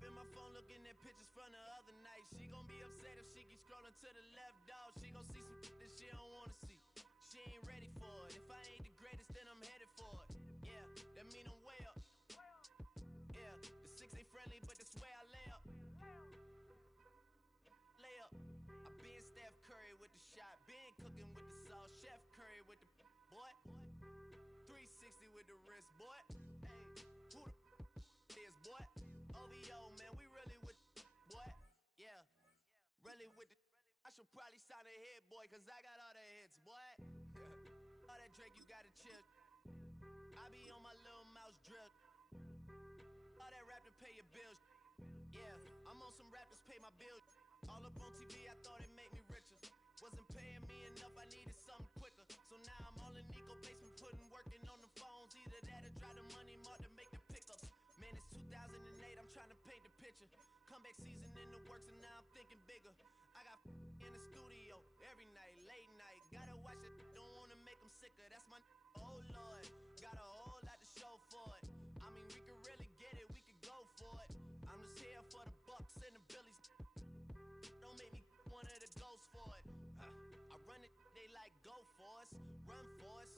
up in my phone looking at pictures from the other night. She gon' be upset if she keep scrolling to the left, dog. She gon' see some that she don't wanna see. She ain't ready for it. If I ain't the greatest, then I'm headed for it. Yeah, that mean I'm way up. Yeah, the 6 ain't friendly, but that's where I lay up. Lay up. I been Steph Curry with the shot, been cooking with the sauce, Chef Curry with the boy. 360 with the wrist, boy. Hey, who the is, boy? OVO, man, we really with boy. Yeah, really with the. I should probably sign a hit, boy, cause I got all the hits, boy. All that Drake, you gotta chill. I be on my little mouse drip. All that rap to pay your bills. Yeah, I'm on some rappers pay my bills. All up on TV, I thought it made me richer. Wasn't paying me enough, I needed something quicker. So now I'm all in Nico basement, working on the phones. Either that or drive the money mark to make the pickups. Man, it's 2008, I'm trying to paint the picture. Comeback season in the works and now I'm thinking bigger. I got in the studio every night, late night. Gotta watch it, don't wanna make them sicker. That's my oh Lord, got a whole lot to show for it. I mean, we could really get it, we could go for it. I'm just here for the Bucks and the Billies. Don't make me one of the ghosts for it. I run it, they like go for us, run for us,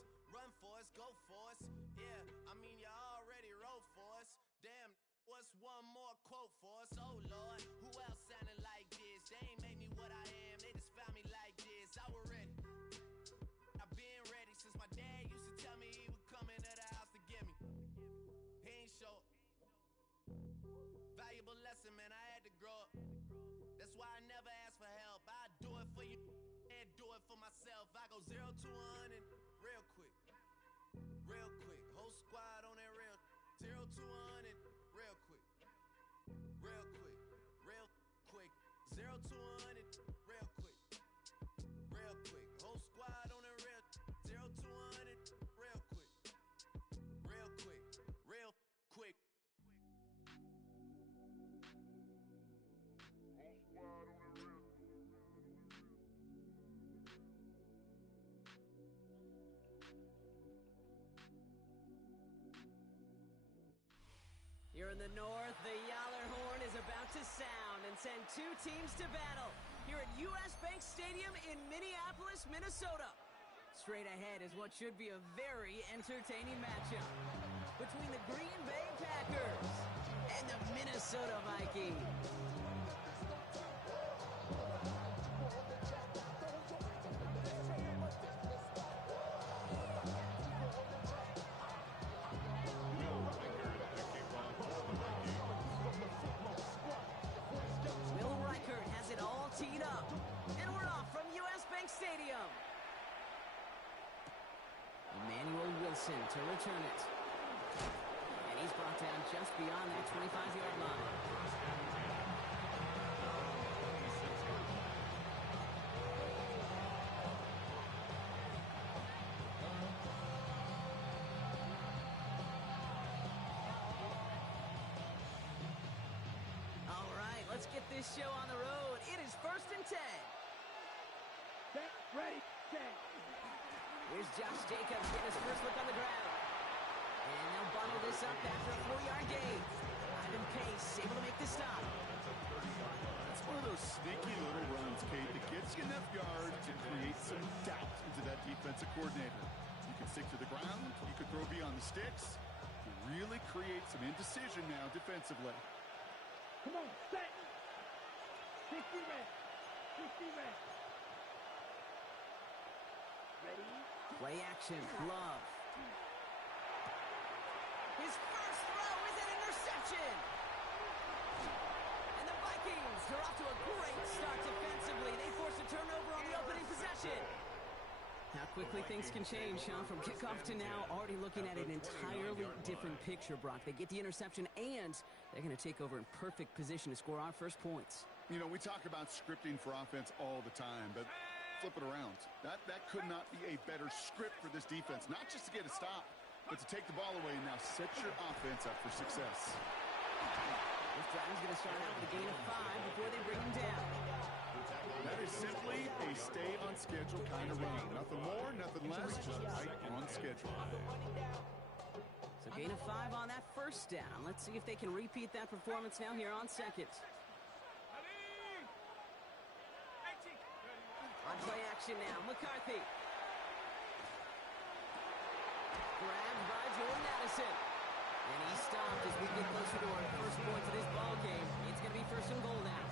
go for us. Yeah, I mean you already wrote for us. Damn, what's one more quote for us? Oh Lord, who else sounded like this? They ain't made me what I am, they just found me like this. I was ready, I've been ready since my dad used to tell me he would come into the house to get me. He ain't show. Valuable lesson, man, I had to grow up. That's why I never ask for help. I do it for you and do it for myself. I go 0 to 100 real quick. Real quick. Whole squad on that real 0 to 100 real quick. Real quick. Real quick. 0 to 100 real quick. Real quick. Whole squad on that real 0 to 100 real quick. Real quick. Real quick. Here in the north, the Yaller horn is about to sound and send two teams to battle here at US Bank Stadium in Minneapolis, Minnesota. Straight ahead is what should be a very entertaining matchup between the Green Bay Packers and the Minnesota Vikings. Will Reichert has it all teed up, and we're off from US Bank Stadium. Emmanuel Wilson to return it. And he's brought down just beyond that 25-yard line. All right, let's get this show on the road. It is 1st and 10. Set, ready, set. Here's Josh Jacobs getting his first look on the ground. And they'll bundle this up after a 4-yard gain. Ivan Pace able to make the stop. That's one of those sneaky little runs, Kate, that gets you enough yards to create some doubt into that defensive coordinator. You can stick to the ground. You can throw beyond the sticks. You really create some indecision now defensively. Come on, set. 60 red. 60 red. Ready? Play action, Love. His first throw is an interception. And the Vikings are off to a great start defensively. They force a turnover on the opening possession. How quickly things can change, Sean, from kickoff to now. Already looking at an entirely different picture, Brock. They get the interception, and they're going to take over in perfect position to score our first points. You know, we talk about scripting for offense all the time, but flip it around. That could not be a better script for this defense, not just to get a stop, but to take the ball away and now set your offense up for success. This drive is going to start out with a gain of 5 before they bring him down. That is simply a stay-on-schedule kind of run. Nothing more, nothing less, just right on schedule. So gain of 5 on that first down. Let's see if they can repeat that performance now here on second. On play action now, McCarthy. Grabbed by Jordan Addison. And he stopped as we get closer to our first points of this ball game. It's going to be first and goal now.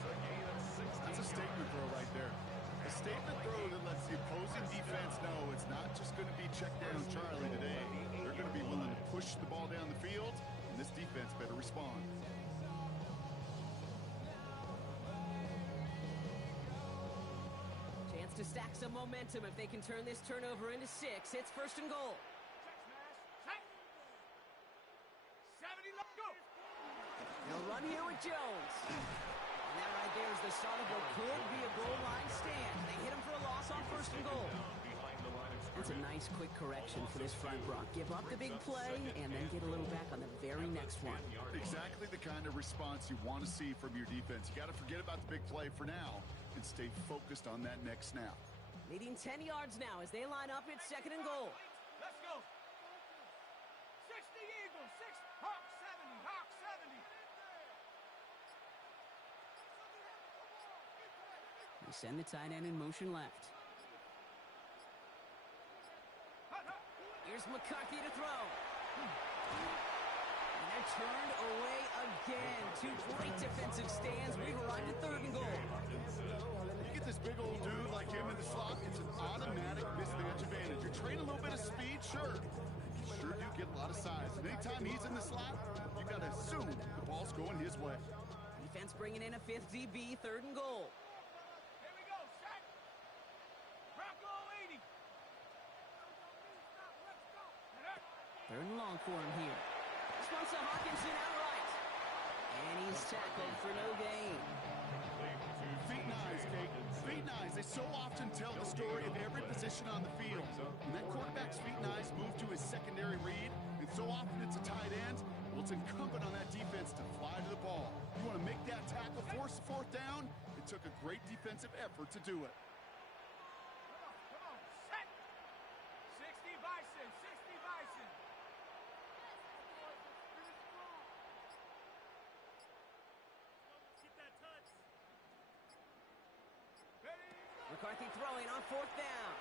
That's a statement throw right there. A statement throw that lets the opposing defense know it's not just going to be check down Charlie today. They're going to be willing to push the ball down the field, and this defense better respond. Chance to stack some momentum if they can turn this turnover into 6. It's first and goal. They'll run here with Jones. And that right there is the start of what could be a goal line stand. They hit him for a loss on first and goal. That's a nice quick correction for this front row. Give up the big play and then get a little back on the very next one. Exactly the kind of response you want to see from your defense. You got to forget about the big play for now and stay focused on that next snap. Leading 10 yards now as they line up at second and goal. Let's go. 60 Eagles, 6 Hawk 70, Hawk 70. They send the tight end in motion left. Here's McCarthy to throw. And they're turned away again. 2 great defensive stands. We've arrived at third and goal. You get this big old dude like him in the slot, it's an automatic mismatch advantage. You're trading a little bit of speed, sure. Sure do get a lot of size. And anytime he's in the slot, you got to assume the ball's going his way. Defense bringing in a 5th DB, third and goal. Here we go, set. Bronco 80. Third and long for him here. This one's to Hawkinson outright. And he's tackled for no gain. Feet and eyes, Kate. Feet and eyes. They so often tell the story of every position on the field. When that quarterback's feet and eyes move to his secondary read, and so often it's a tight end, well, it's incumbent on that defense to fly to the ball. You want to make that tackle, force the fourth down? It took a great defensive effort to do it. Come on, set. 60 Bison, 60 Bison. Get that touch. Ready? McCarthy throwing on fourth down.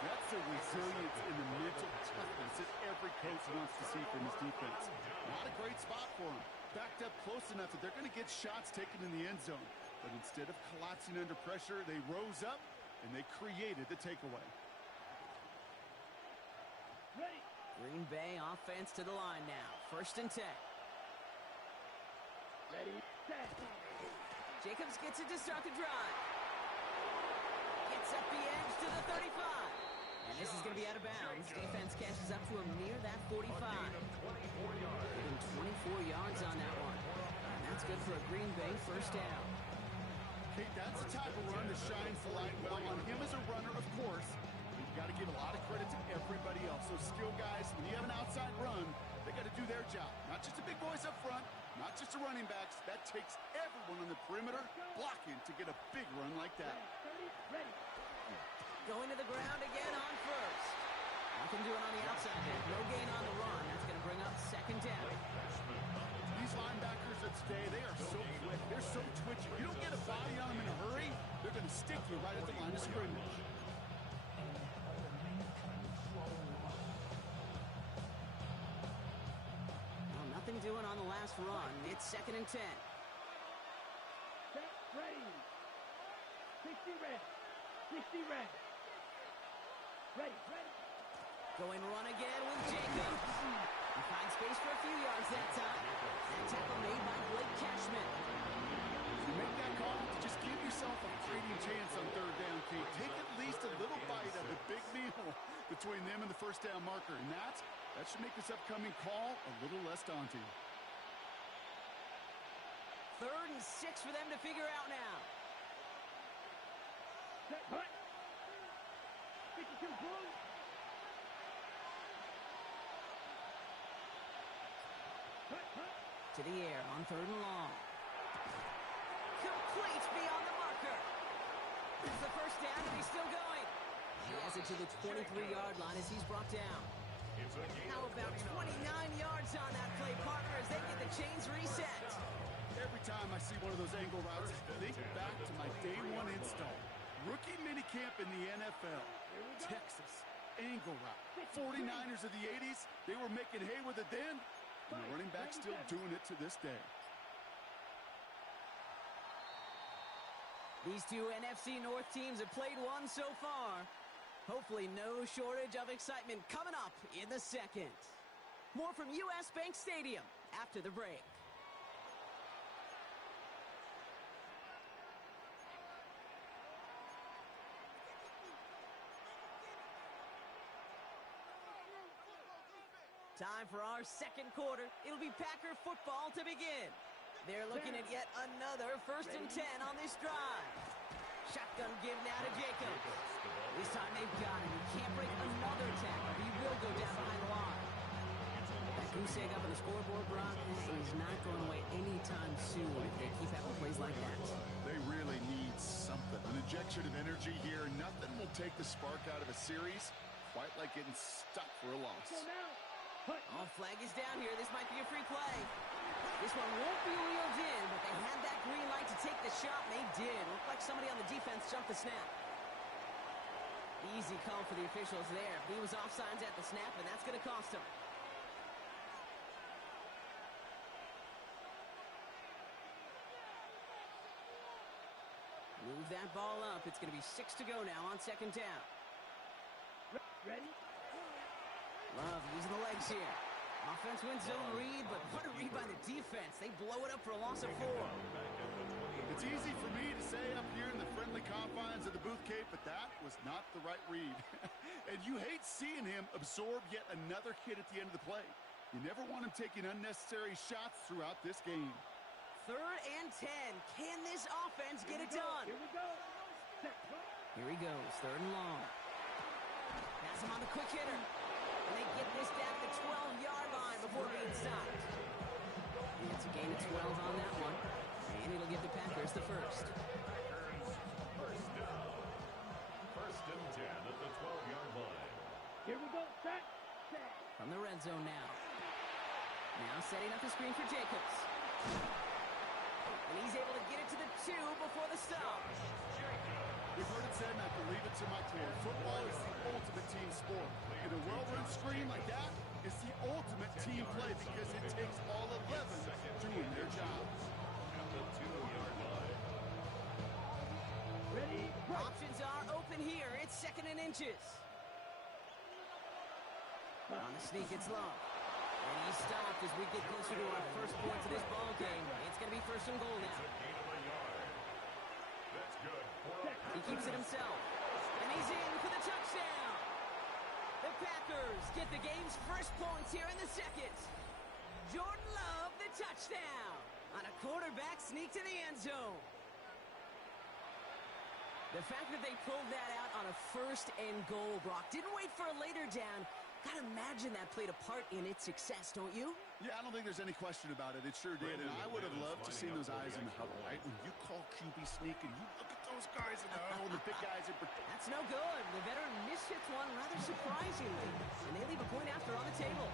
That's the resilience and the mental toughness that every coach wants to see from his defense. Not a great spot for him. Backed up close enough that they're going to get shots taken in the end zone. But instead of collapsing under pressure, they rose up and they created the takeaway. Ready. Green Bay offense to the line now. First and 10. Ready, set. Jacobs gets it to start the drive. Gets up the edge to the 35. And this is going to be out of bounds. Defense catches up to him near that 45. Getting 24 yards on that one. And that's good for a Green Bay first down. Kate, that's the type of run that shines the light well on him as a runner, of course. But you got to give a lot of credit to everybody else. Those skill guys, when you have an outside run, they got to do their job. Not just the big boys up front, not just the running backs. That takes everyone on the perimeter blocking to get a big run like that. Ready. Going to the ground again on first. Nothing doing on the outside there. No gain on the run. That's going to bring up second down. These linebackers of today, they are so quick. They're so twitchy. You don't get a body on them in a hurry, they're going to stick you right at the line of scrimmage. Well, nothing doing on the last run. It's second and 10. Set, ready. 60 red. 60 red. Ready, ready. Going run again with Jacobs. He finds space for a few yards that time. That tackle made by Blake Cashman. You make that call to just give yourself a fighting chance on third down, Kate. Take at least a little bite of the big meal between them and the first down marker. And that should make this upcoming call a little less daunting. Third and 6 for them to figure out now. Set, hut. 52 blue. Hut, hut. To the air on third and long. Complete beyond the marker. It's the first down and he's still going. has it to the 23-yard line as he's brought down. How about 29 yards on that play, partner, as they get the chains reset? Every time I see one of those angle routes, I think back to my day one install. Rookie minicamp in the NFL. Texas, angle route. 49ers of the 80s, they were making hay with it then, and the running back still doing it to this day. These two NFC North teams have played one so far. Hopefully no shortage of excitement coming up in the second. More from US Bank Stadium after the break. Time for our second quarter. It'll be Packer football to begin. They're looking at yet another 1st and 10 on this drive. Shotgun give now to Jacobs. This time they've got him. He can't break another tackle. He will go down behind the line. That goose egg up on the scoreboard, Brock, is not going away anytime soon if they keep having plays like that. They really need something. An injection of energy here. Nothing will take the spark out of a series quite like getting stuck for a loss. Oh, flag is down here. This might be a free play. This one won't be wheeled in, but they had that green light to take the shot, and they did. Looked like somebody on the defense jumped the snap. Easy call for the officials there. He was offsides at the snap, and that's going to cost him. Move that ball up. It's going to be 6 to go now on 2nd down. Ready? Love using the legs here. Offense wins zone read, but what a read by the defense. They blow it up for a loss of 4. It's easy for me to say up here in the friendly confines of the Booth Cape, but that was not the right read. And you hate seeing him absorb yet another hit at the end of the play. You never want him taking unnecessary shots throughout this game. 3rd and 10. Can this offense get it done? Here we go. Here he goes, 3rd and long. Pass him on the quick hitter. And they get this down the 12-yard line before being stopped. It's a gain of 12 on that one. And it'll give the Packers the first. First down. 1st and 10 at the 12-yard line. Here we go. Set. From the red zone now. Now setting up the screen for Jacobs. And he's able to get it to the 2 before the stop. You've heard it said, and I believe it to my core. Football is the ultimate team sport. And a well-run screen like that is the ultimate team play because it takes all 11 doing their job. At the 2-yard line. Ready? Options are open here. It's 2nd and inches. On the sneak, it's long. And he's stopped as we get closer to our first points of this ball game. It's going to be 1st and goal now. Gain of a yard. That's good. He keeps it himself. And he's in for the touchdown. The Packers get the game's first points here in the second. Jordan Love, the touchdown. On a quarterback sneak to the end zone. The fact that they pulled that out on a 1st and goal, Brock, didn't wait for a later down. Gotta imagine that played a part in its success, don't you? Yeah, I don't think there's any question about it. It sure did. And I would have loved to see those eyes in the huddle, right? When you call QB sneak and you look at those guys in the huddle, the big guys in particular. That's no good. The veteran mishits one rather surprisingly. And they leave a point after on the table.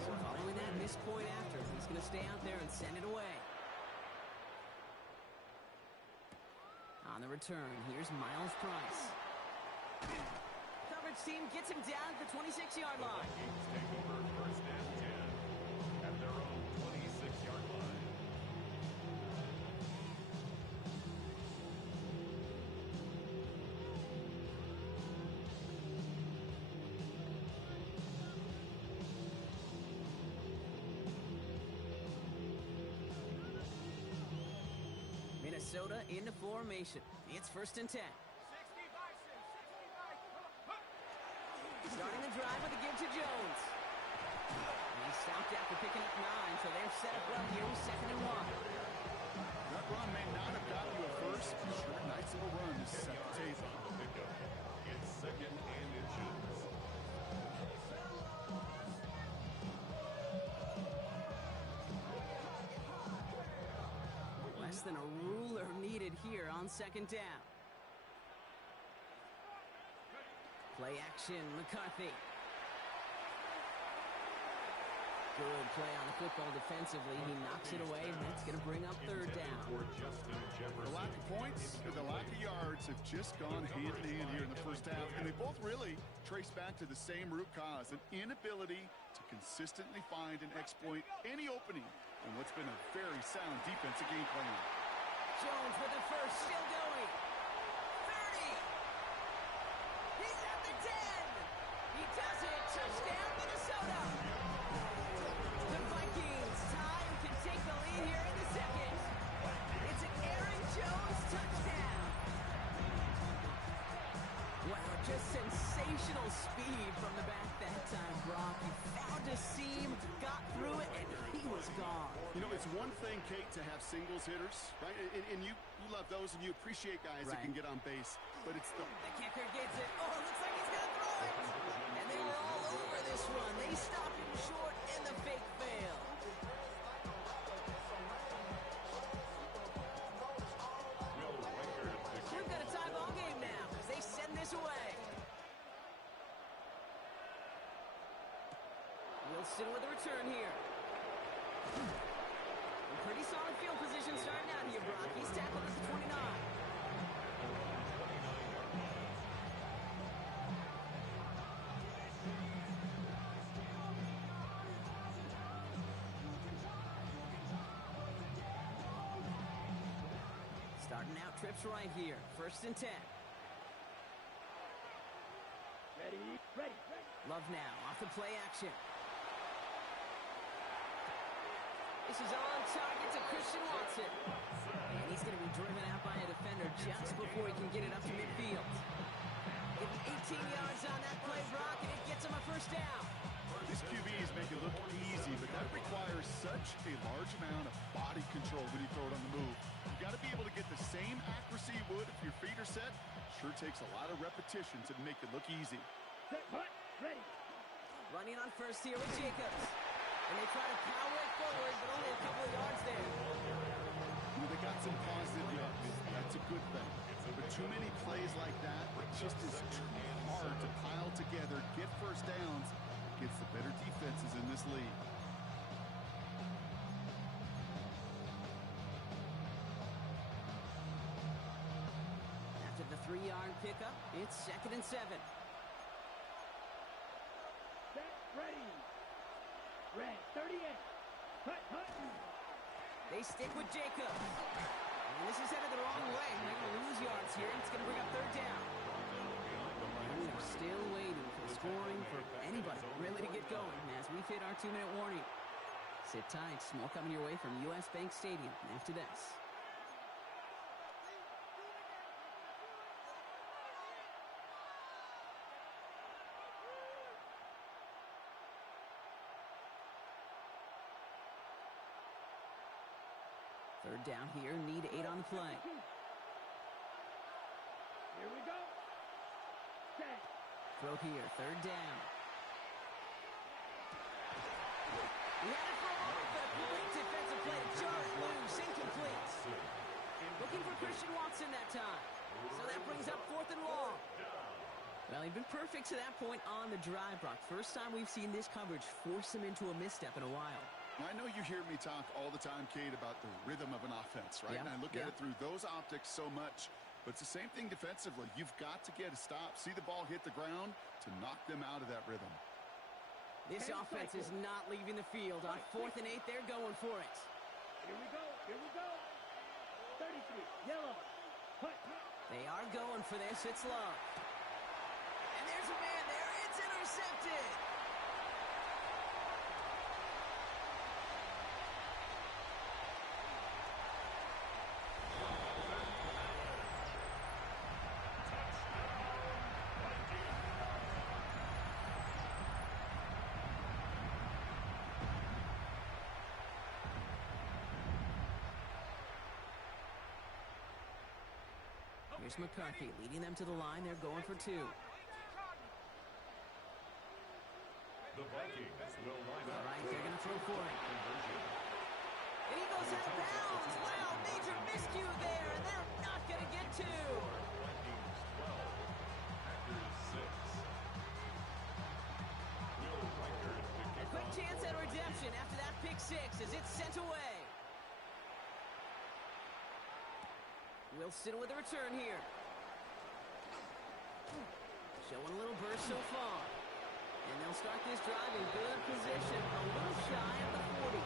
So following that missed point after, he's going to stay out there and send it away. On the return, here's Miles Price. Coverage team gets him down at the 26-yard line. Vikings take over 1st and 10 at their own 26-yard line. Minnesota into formation. It's 1st and 10. 60 Bison. 60 Bison. Starting the drive with a give to Jones. And he stopped after picking up 9, so they're set up well here with 2nd and 1. That run may not have got you a first, but sure, nice little run to set the table. On the pickup. It's 2nd and inches. less than a ruler needed here on second down. Play action, McCarthy. Good play on the football defensively. He knocks it away, and that's going to bring up third down. The lack of points and the lack of yards have just gone hand in hand here in the first half, and they both really trace back to the same root cause, an inability to consistently find and exploit any opening in what's been a very sound defensive game plan. Jones with the first, still going. 30. He's at the 10. He does it. Touchdown, Minnesota. The Vikings tie and can take the lead here in the second. It's an Aaron Jones touchdown. Wow, just sensational speed from the back that time, Brock. He found a seam, got through it, and he was gone. You know, it's one thing, Kate, to have singles hitters, right? And you love those, and you appreciate guys that can get on base. But it's the kicker gets it. Oh, it looks like he's going to throw it. And they were all over this one. They stopped him short, and the fake fail. We've got a tie ball game now as they send this away. Wilson with a return here. Pretty solid field position starting out here, Brock. He's tackled at the 29. Starting out trips right here. 1st and 10. Ready. Love now off the play action. This is on target to Christian Watson. And he's going to be driven out by a defender just before he can get it up to midfield. Give him 18 yards on that play, Brock, and it gets him a first down. These QBs make it look easy, but that requires such a large amount of body control when you throw it on the move. You got to be able to get the same accuracy you would if your feet are set. Sure takes a lot of repetition to make it look easy. Set, hut, ready. Running on first here with Jacobs. And they try to power it forward, but only a couple of yards there. They got some positive yards. That's a good thing. But too many plays like that, it just is too hard to pile together, get first downs against the better defenses in this league. After the 3-yard pickup, it's 2nd and 7. Set, ready. Red, 38. Hut. They stick with Jacobs. And this is headed the wrong way. They're going to lose yards here, and it's going to bring up 3rd down. And we are still waiting for scoring for anybody really to get going as we've hit our 2-minute warning. Sit tight. More coming your way from U.S. Bank Stadium after this. Third down here, need 8 on the play. Here we go. Set. Throw here, 3rd down. He had it for a moment, but a great defensive play to jar it loose, incomplete. Looking for Christian Watson that time. So that brings up 4th and long. Well, he'd been perfect to that point on the drive, Brock. First time we've seen this coverage force him into a misstep in a while. I know you hear me talk all the time, Kate, about the rhythm of an offense, right? Yeah, And I look at it through those optics so much. But it's the same thing defensively. You've got to get a stop, see the ball hit the ground to knock them out of that rhythm. This offense is not leaving the field. On 4th and 8, they're going for it. Here we go. 33. Yellow. Hut. They are going for this. It's Love. And there's a man there. It's intercepted. Here's McCarthy leading them to the line. They're going for 2. The Vikings will line up. All right, they're going to throw for it. And he goes out of bounds. Wow, major miscue there, and they're not going to get two. Vikings 12, Packers 6. Will Reichard to A kick quick off chance for at the Vikings. redemption after that pick six as it's sent away. Wilson with a return here. Showing a little burst so far. And they'll start this drive in good position, a little shy of the 40.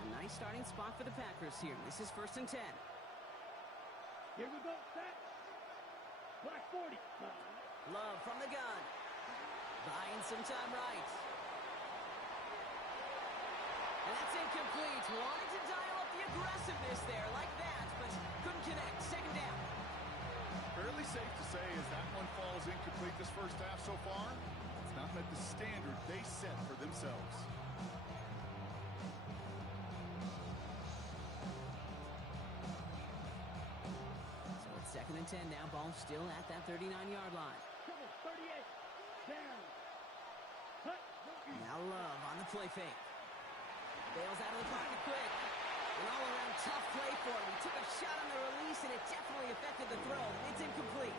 A nice starting spot for the Packers here. This is 1st and 10. Here we go, set. Black 40. Love from the gun. Buying some time right. And that's incomplete. Wanted to dial up the aggressiveness there like that, but couldn't connect. 2nd down. Fairly safe to say as that one falls incomplete this first half so far, it's not met the standard they set for themselves. So it's 2nd and 10 now. Ball still at that 39-yard line. Trouble, 38. Down. Cut. Now Love on the play fake. Bails out of the pocket quick. An all-around tough play for him. He took a shot on the release, and it definitely affected the throw. It's incomplete.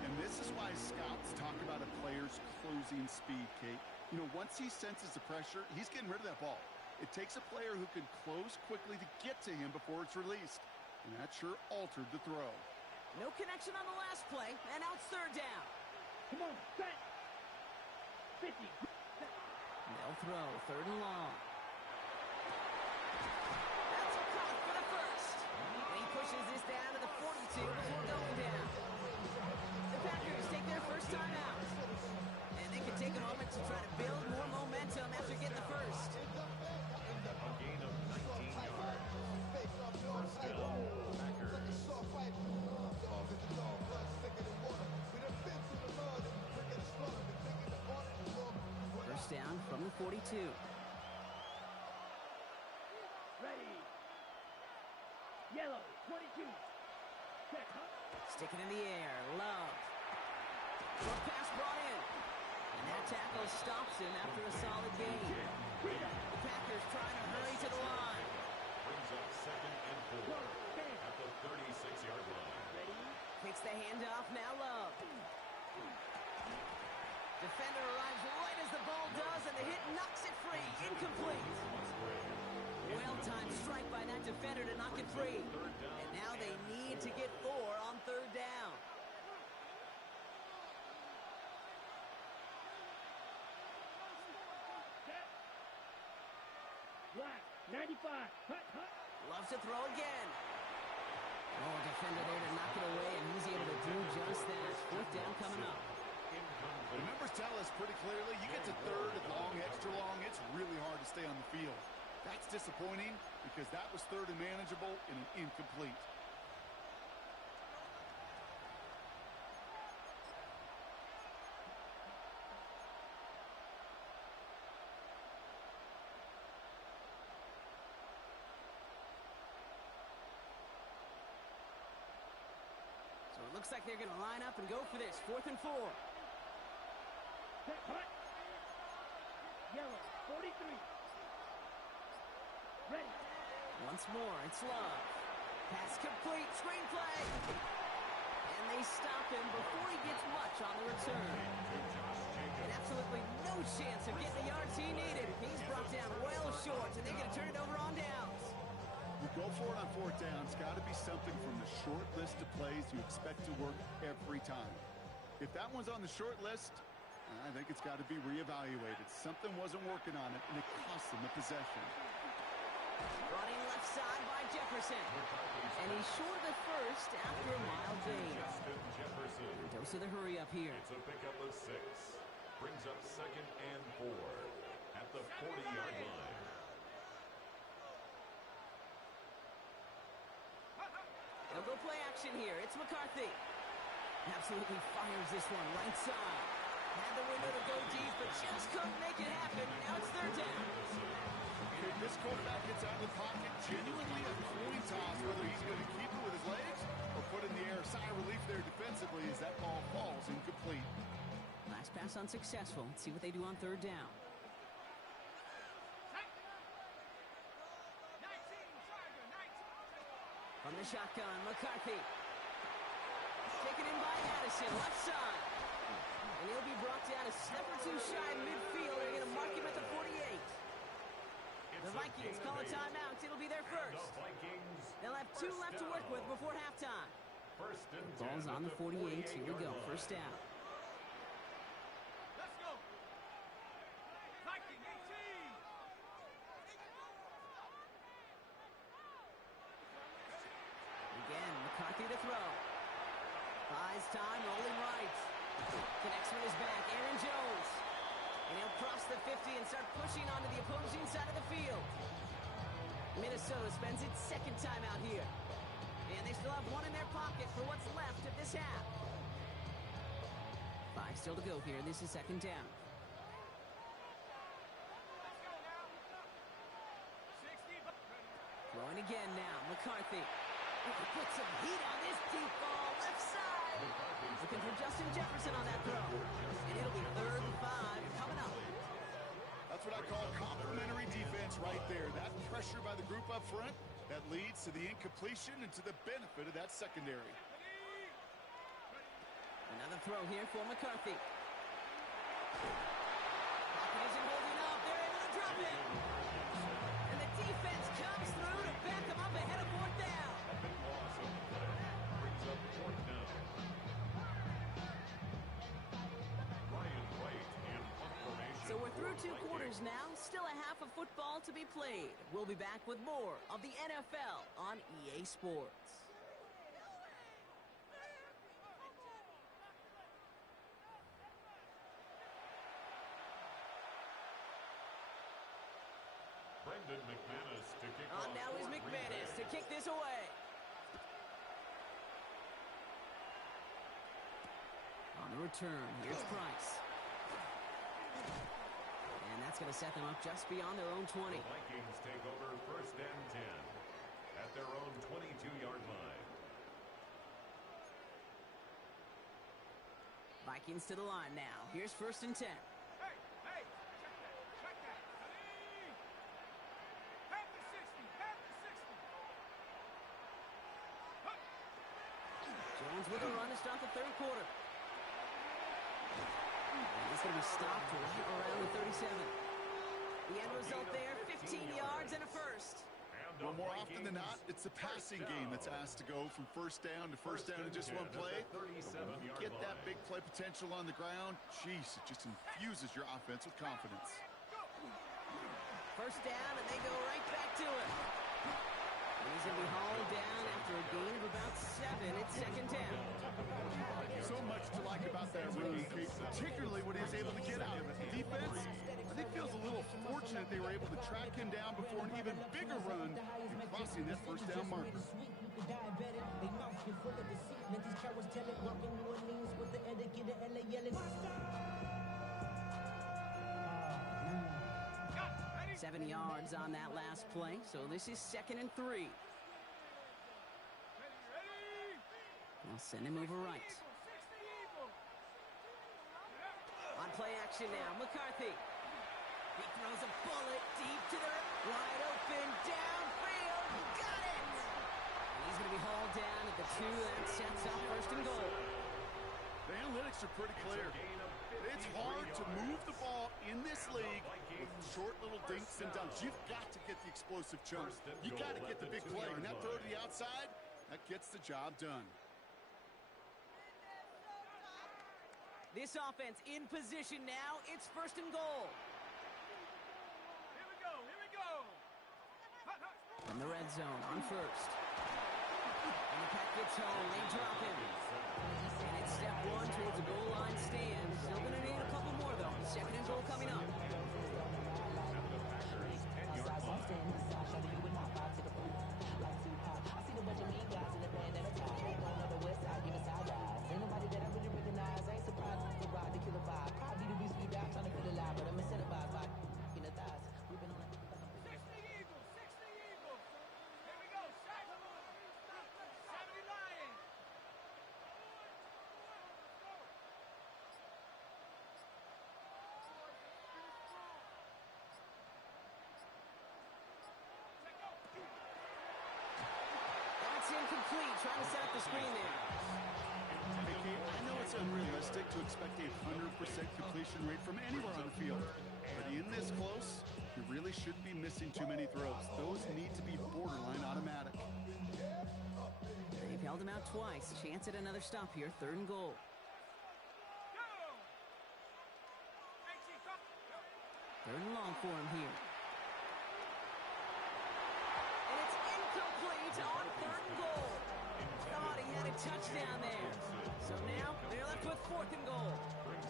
And this is why scouts talk about a player's closing speed, Kate. You know, once he senses the pressure, he's getting rid of that ball. It takes a player who can close quickly to get to him before it's released. And that sure altered the throw. No connection on the last play, and now it's 3rd down. Come on, set. 50. They'll throw 3rd and long. That's a cut for the first. And he pushes this down to the 42 before going down. The Packers take their first time out. And they can take a moment to try to build more momentum after getting the first. A gain of 19 yards. First down, Packers. First down from the 42. Ready. Yellow, 22. Check, huh? Stick it in the air. Love. Short pass brought in. And that tackle stops him after a solid gain. The Packers trying to hurry to the line. Brings up 2nd and 4 at the 36-yard line. Takes the handoff, now Love. Defender arrives right as the ball does, and the hit knocks it free. Incomplete. Well-timed strike by that defender to knock it free. And now they need to get 4 on 3rd down. Set. Black, 95. Cut, cut. Loves to throw again. Oh, a defender there to knock it away, and he's able to do just that. 4th down coming up. The numbers tell us pretty clearly, you get to 3rd and long, extra long, it's really hard to stay on the field. That's disappointing because that was 3rd and manageable and an incomplete. So it looks like they're going to line up and go for this. 4th and 4. Set, cut. Yellow, 43. Ready. Once more, it's Love. Pass complete, screenplay. And they stop him before he gets much on the return. And absolutely no chance of getting the yards he needed. He's brought down well short, and they're going to turn it over on downs. You go for it on 4th down. It's got to be something from the short list of plays you expect to work every time. If that one's on the short list, I think it's got to be reevaluated. Something wasn't working on it, and it cost them the possession. Running left side by Jefferson. And he's short of the first after a mild gain. Justin Jefferson. Dose of the hurry up here. It's a pickup of 6. Brings up 2nd and 4 at the 40-yard line. They'll go play action here. It's McCarthy. Absolutely fires this one right side. Had the window to go deep, but just couldn't make it happen. Now it's 3rd down. This quarterback gets out of the pocket, genuinely a coin toss whether he's going to keep it with his legs or put it in the air. Sigh of relief there defensively as that ball falls incomplete. Last pass unsuccessful. Let's see what they do on third down. From the shotgun, McCarthy. Taken in by Addison, left side. And he'll be brought down a step or two shy in midfield. They're going to mark him at the 48. The Vikings call a timeout. It'll be their first. They'll have 2 left to work with before halftime. Ball's on the 48. Here we go. First down. Let's go. Viking 18. Again, McCarthy to throw. Buys time, rolling right. Connects with his back. Aaron Jones. And he'll cross the 50 and start pushing onto the opposing side of the field. Minnesota spends its second time out here. And they still have 1 in their pocket for what's left of this half. 5 still to go here. This is second down. Let's go now. 60. Throwing again now. McCarthy. Put some heat on this deep ball. Left side. Looking for Justin Jefferson on that throw. And it'll be 3rd and 5 coming up. That's what I call complimentary defense right there. That pressure by the group up front, that leads to the incompletion and to the benefit of that secondary. Another throw here for McCarthy. Pocket isn't holding up. They're able to drop it. And the defense comes through to back them up ahead of 4th down. A big loss of play brings up 4th down. Ryan White in punt formation. So we're through 2 for quarters Vikings. now. Still a half of football to be played. We'll be back with more of the NFL on EA Sports. Brendan McManus to kick On off now is for Green McManus Bay. to kick this away. On the return, here's Price. And that's going to set them up just beyond their own 20. The Vikings take over 1st and 10 at their own 22-yard line. Vikings to the line now. Here's 1st and 10. Hey, hey, check that, check that. Ali! Half the 60, half the 60. Huh. Jones with a run to start the 3rd quarter. And he's going to be stopped right around the 37. The end result there, 15 yards and a first. Well, more often than not, it's the passing game that's asked to go from 1st down to 1st down in just 1 play. When you get that big play potential on the ground, jeez, it just infuses your offense with confidence. 1st down, and they go right back to it. And he's going to be hauled down after a gain of about 7. It's 2nd down. So much to like about that run, Kate, particularly what he was able to get out of it. The defense, I think, feels a little fortunate they were able to track him down before an even bigger run in crossing that 1st down marker. Got it, ready? 7 yards on that last play, so this is 2nd and 3. Ready, ready? They'll send him over right. 60 Eagles. On play action now, McCarthy. He throws a bullet deep to the wide open, downfield, got it! And he's going to be hauled down at the 2. That sets up 1st and goal. The analytics are pretty clear. It's hard to move the ball in this league with short little dinks and dunks. You've got to get the explosive chunk. You got to get the big play, and that throw to the outside, that gets the job done. This offense in position now. It's 1st and goal. Here we go, here we go. Hut, hut. From the red zone on 1st. And the pack gets home. They drop him. And it's step 1 towards the goal line stand. Still going to need a couple more, though. 2nd and goal coming up. incomplete, trying to set up the screen there. Hey, Kate, I know it's unrealistic to expect a 100% completion rate from anywhere on the field. But in this close, you really shouldn't be missing too many throws. Those need to be borderline automatic. They've held him out twice. Chance at another stop here. 3rd and goal. Go! Hey, Chief, come. 3rd and long for him here. And it's incomplete on 3rd and goal. Thought he had a touchdown there. So now they're left with 4th and goal.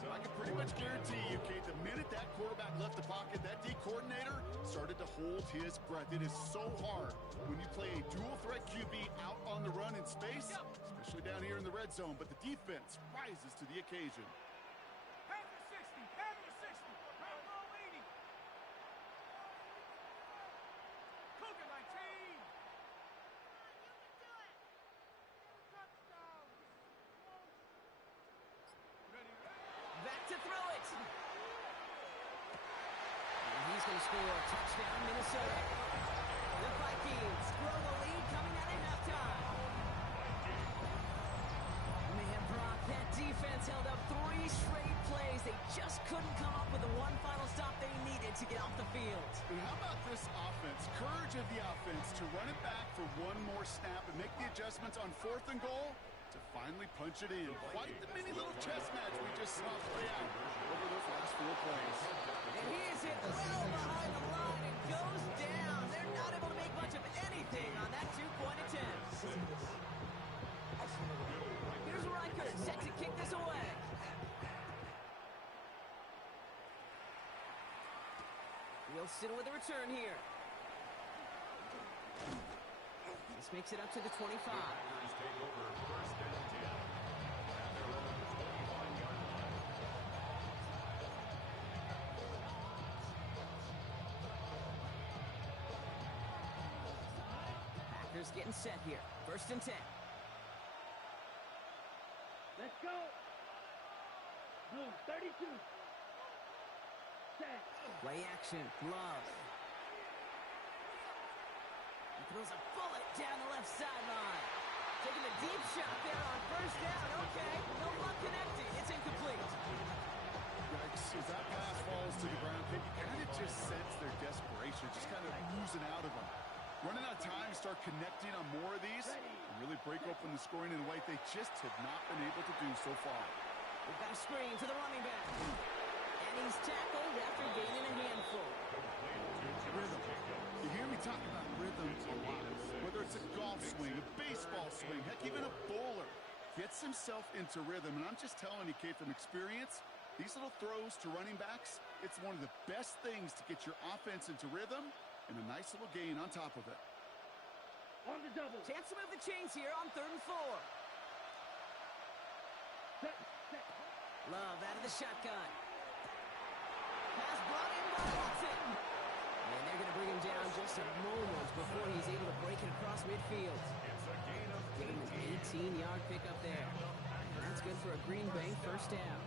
I can pretty much guarantee you, Kate, the minute that quarterback left the pocket, that D coordinator started to hold his breath. It is so hard when you play a dual-threat QB out on the run in space, especially down here in the red zone, but the defense rises to the occasion. Panther 60, Panther 60, round roll 80. Cougar 19. Touchdown. Ready, ready. Back to throw it. And he's going to score. Touchdown, Minnesota. The Vikings grow the lead coming out of halftime. Man, Brock, that defense held up 3 straight plays. They just couldn't come up with the one final stop they needed to get off the field. And how about this offense? Courage of the offense to run it back for one more snap and make the adjustments on 4th and goal to finally punch it in. Quite the mini little chess match we just saw play out over those last 4 plays. And he is hit well behind the line and goes down. They're not able to make much of anything on that 2-point attempt. Here's Reichert set to kick this away. Wilson with a return here. This makes it up to the 25. Take over 1st and 10. At their own 21-yard line. Packers getting set here. 1st and 10. Let's go. Blue 32. Set. Play action. Love. He throws a bullet down the left sideline. Taking a deep shot there on 1st down. Okay. No luck connecting. It's incomplete. Yikes, as that pass falls to the ground, you kind of just sense their desperation, just kind of oozing out of them. Running out of time, start connecting on more of these, and really break open the scoring in a way they just have not been able to do so far. We've got a screen to the running back. And he's tackled after gaining a handful. Rhythm. You hear me talk about rhythm a lot. Whether it's a golf swing, a baseball swing, heck, even a bowler gets himself into rhythm. And I'm just telling you, Kate, from experience, these little throws to running backs, it's one of the best things to get your offense into rhythm and a nice little gain on top of it. On the double. Chance to move the chains here on 3rd and 4. Set. Set. Love out of the shotgun. Pass brought in by Watson. And they're going to bring him down just a moment before he's able to break it across midfield. It's a gain of Giving him an 18-yard pickup there. And that's good for a Green Bay 1st down.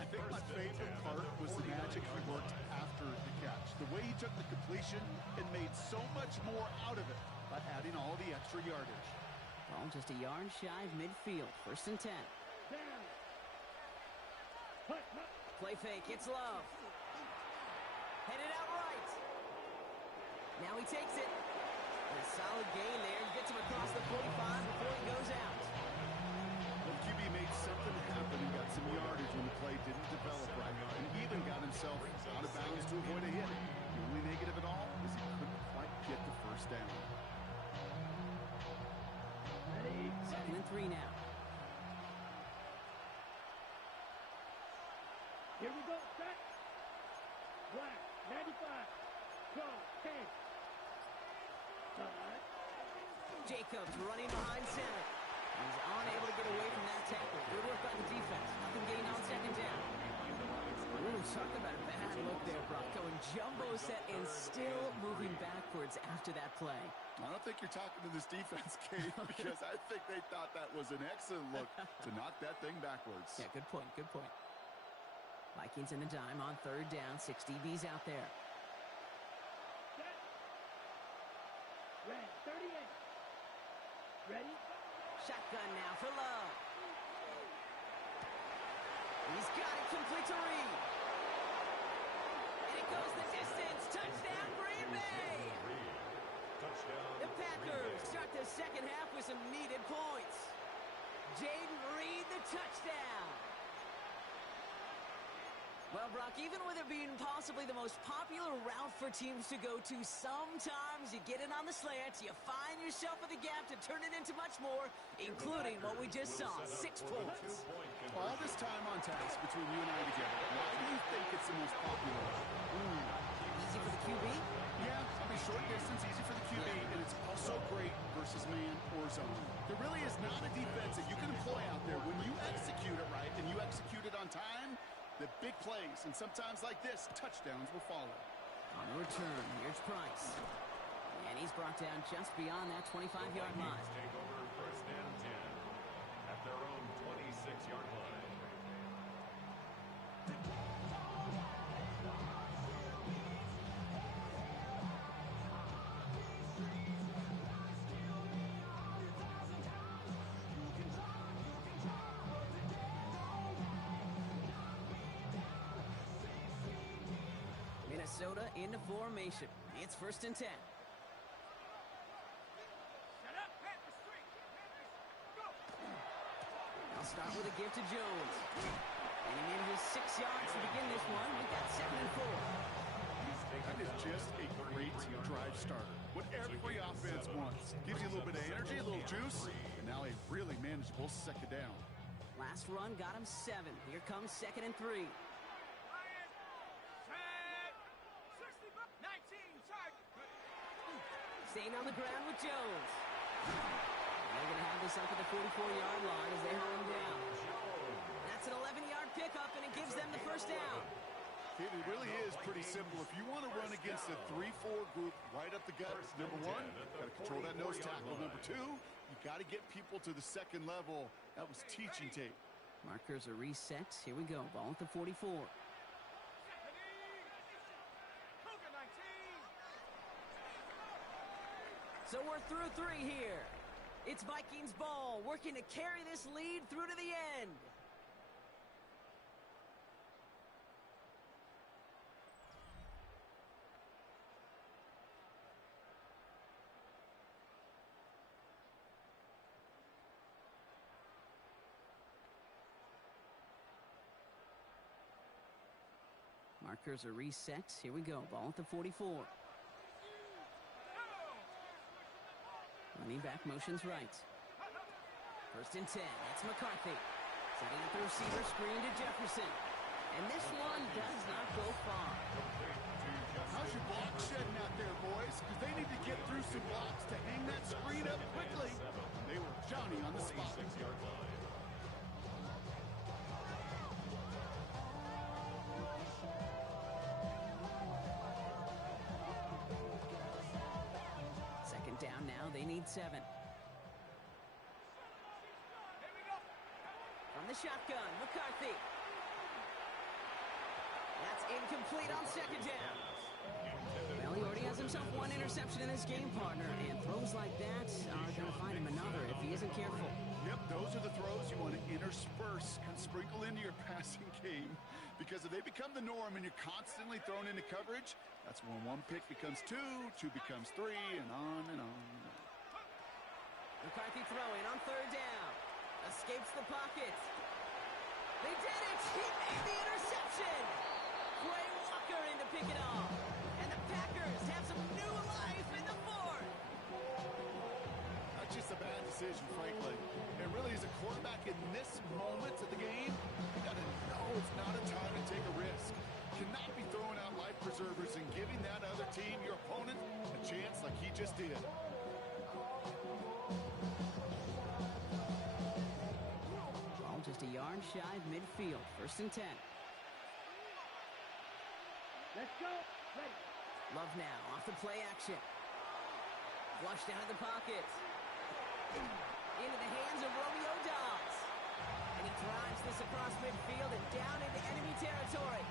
I think my favorite part was the magic he worked after the catch. The way he took the completion and made so much more out of it by adding all the extra yardage. Ball just a yard shy of midfield. 1st and 10. Down. Hut, hut. Play fake. It's Love. Headed out right. Now he takes it. And a solid gain there. Gets him across the 45 before he goes out. Well, QB made something happen and got some yardage when the play didn't develop right, and even got himself out of bounds to avoid a hit. The only negative at all is he couldn't quite get the 1st down. Ready. 2nd and 3 now. Here we go. Set. Black. 95. Go. 10. Jacobs running behind center. He's unable to get away from that tackle. Good work by the defense. Nothing gained on 2nd down. Ooh, talk about a bad look there, Brock. Going jumbo set and still moving backwards after that play. I don't think you're talking to this defense, Kate, because I think they thought that was an excellent look to knock that thing backwards. Yeah, good point, good point. Vikings in the dime on 3rd down. 6 DBs out there. Set. Red. 38. shotgun now for Love. He's got it complete to Reed. And it goes the distance. Touchdown, Green Bay. The Packers start the second half with some needed points. Jaden Reed, the touchdown. Well, Brock, even with it being possibly the most popular route for teams to go to, sometimes you get it on the slants, you find yourself with a gap to turn it into much more, including what we just saw, 6 points. All this time on task between you and I together, why do you think it's the most popular? Easy for the QB? Yeah, I mean, short distance, easy for the QB, and it's also great versus man or zone. There really is not a defense that you can employ out there when you execute it right and you execute it on time. The big plays, and sometimes like this, touchdowns will follow. On the return, here's Price. And he's brought down just beyond that 25-yard line. Take over first and 10 at their own 26-yard line. Minnesota into formation. It's first and 10. Shut up, Panthers straight. Panthers, go. I'll start with a give to Jones. And he manages 6 yards to begin this one. We've got 2nd and 4. That is just a great drive starter. What every offense wants. Gives you a little bit of energy, a little juice, and now a really manageable second down. Last run got him 7. Here comes 2nd and 3. Lions, set. 19, target. Staying on the ground with Jones. They're going to have this up at the 44-yard line as they hold him down. That's an 11-yard pickup, and it gives them the first down. It really is pretty simple. If you want to run against a 3-4 group right up the gut, number one, got to control that nose tackle. Number two, you got to get people to the second level. That was teaching tape. Markers are reset. Here we go. Ball at the 44. Cougar 19. So we're through 3 here. It's Vikings ball, working to carry this lead through to the end. Markers are reset. Here we go. Ball at the 44. Running back motions right. First and 10. It's McCarthy. Setting up the receiver screen to Jefferson. And this one does not go far. How's your block shedding out there, boys? Because they need to get through some blocks to hang that screen up quickly. They were Johnny on the spot. Second down now. They need 7. Here we go. From the shotgun, McCarthy. That's incomplete on second down. Well, he already has himself 1 interception in this game, partner, and throws like that are going to find him another if he isn't careful. Yep, those are the throws you want to intersperse and sprinkle into your passing game. Because if they become the norm and you're constantly thrown into coverage, that's when 1 pick becomes 2, 2 becomes 3, and on and on. McCarthy throwing on third down. Escapes the pocket. They did it! He made the interception! Quay Walker in to pick it off. And the Packers have some new life in the 4th. That's just a bad decision, frankly. And really, as a quarterback in this moment of the game, you got to know it's not a time to take a risk. Cannot be throwing out life preservers and giving that other team, your opponent, a chance like he just did. Ball just a yard shy of midfield. First and 10. Let's go. Ready. Love now off the play action. Flushed out of the pocket. Into the hands of Romeo Dobbs. And he drives this across midfield and down into enemy territory.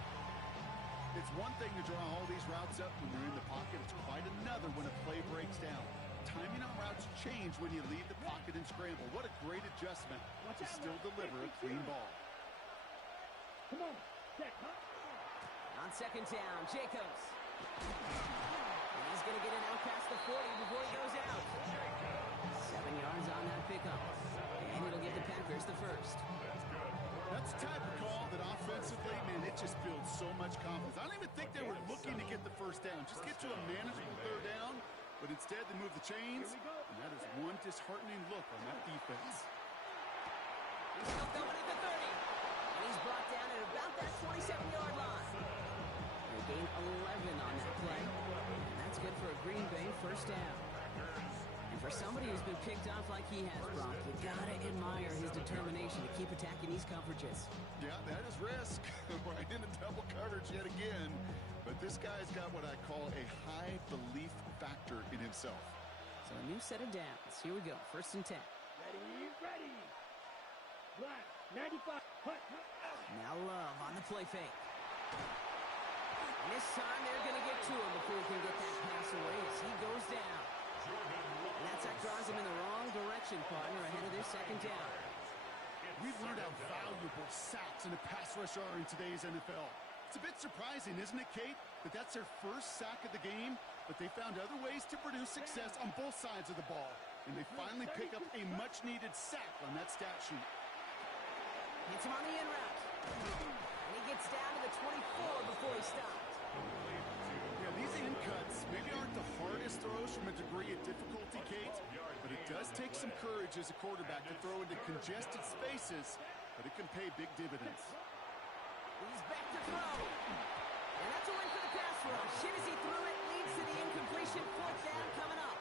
It's one thing to draw all these routes up when you're in the pocket. It's quite another when a play breaks down. timing on routes change when you leave the pocket and scramble. What a great adjustment to still deliver a clean ball. Come on, set, huh? On second down, Jacobs. And he's going to get it out past the 40 before he goes out. 7 yards on that pickup. And it'll give the Packers the first. That's the type of call that offensively, man, it just builds so much confidence. I don't even think they were looking to get the first down. Just get to a manageable third down. But instead, they move the chains. And that is one disheartening look on that defense. He's still going at the 30. And he's brought down at about that 27-yard line. They gain 11 on that play. And that's good for a Green Bay first down. And for somebody who's been picked off like he has, Brock, you gotta admire his determination to keep attacking these coverages. Yeah, that is risk. Right into double coverage yet again. But this guy's got what I call a high belief factor in himself. So a new set of downs. Here we go. First and 10. Ready. Black, 95, hut. Now Love on the play fake. And this time they're going to get to him before he can get that pass away as he goes down. And that sack draws him in the wrong direction, partner, ahead of their second down. We've learned how valuable sacks in a pass rush are in today's NFL. It's a bit surprising, isn't it, Kate, that that's their first sack of the game, but they found other ways to produce success on both sides of the ball. And they finally pick up a much-needed sack on that stat sheet. Hits him on the in route. And he gets down to the 24 before he stopped. Yeah, these in cuts maybe aren't the hardest throws from a degree of difficulty, Kate, but it does take some courage as a quarterback to throw into congested spaces, but it can pay big dividends. He's back to throw. And that's a win for the pass rush. Hit as he threw it, leads to the incompletion. Fourth down coming up.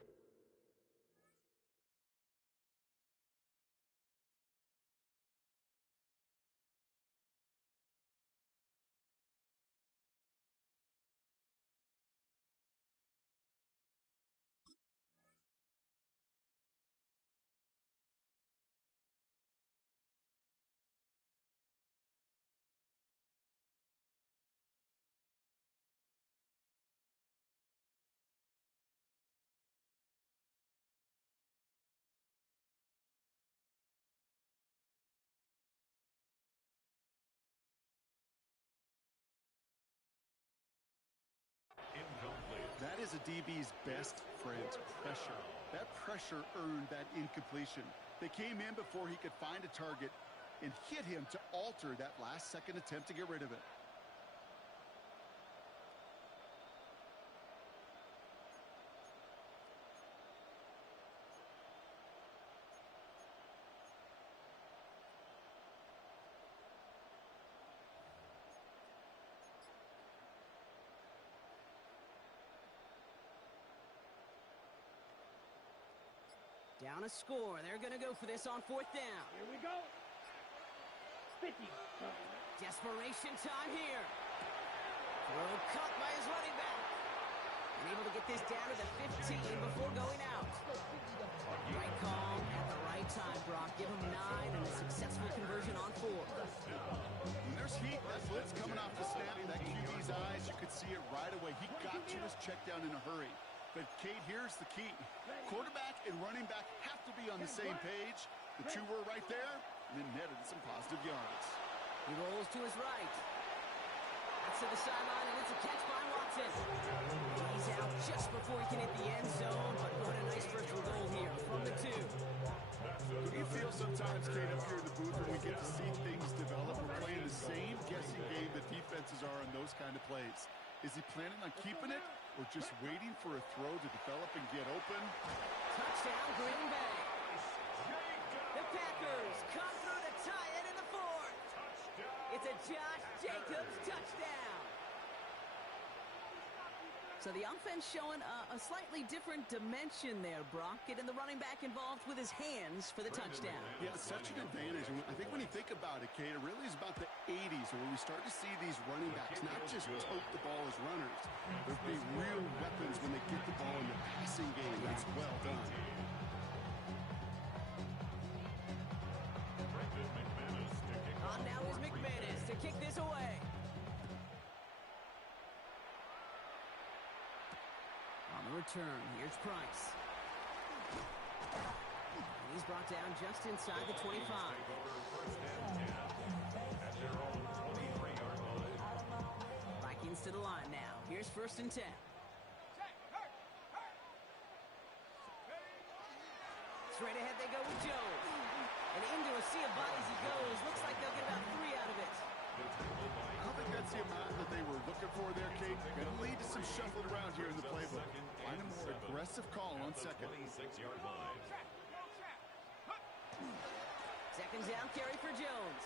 That is a DB's best friend, pressure. That pressure earned that incompletion. They came in before he could find a target and hit him to alter that last-second attempt to get rid of it. Down a score. They're going to go for this on fourth down. Here we go. 50. Desperation time here. Throw cut by his running back. And able to get this down to the 15 before going out. Right call at the right time, Brock. Give him 9 and a successful conversion on 4. When there's heat, that blitz coming off the snap, that QB's eyes, you could see it right away. He got to his check down in a hurry. But, Kate, here's the key. Quarterback and running back have to be on the same page. The two were right there, and then netted some positive yards. He rolls to his right. That's to the sideline, and it's a catch by Watson. He's out just before he can hit the end zone, but what a nice first and goal here from the 2. Do you feel sometimes, Kate, up here in the booth when we get to see things develop? We're playing the same guessing game that defenses are on those kind of plays. Is he planning on keeping it or just waiting for a throw to develop and get open? Touchdown, Green Bay. The Packers come through to tie it in the 4th. It's a Josh Jacobs touchdown. So the offense showing a slightly different dimension there, Brock. Getting the running back involved with his hands for the touchdown. Yeah, it's such an advantage. And I think when you think about it, Kate, it really is about the 80s where we start to see these running backs not just tote the ball as runners. They're being real weapons when they get the ball in the passing game. It's well done. On now is McManus to kick this away. On the return, here's Price. And he's brought down just inside the 25. First and 10 at their own 23-yard line. Vikings to the line now. Here's first and 10. Straight ahead they go with Jones. And into a sea of bodies he goes. Looks like they'll get about 3 out of it. I don't think that's the amount that they were looking for there, Kate. Going to lead to some shuffling around here in the playbook. Find a more aggressive call on second. 26-yard line. Second down carry for Jones.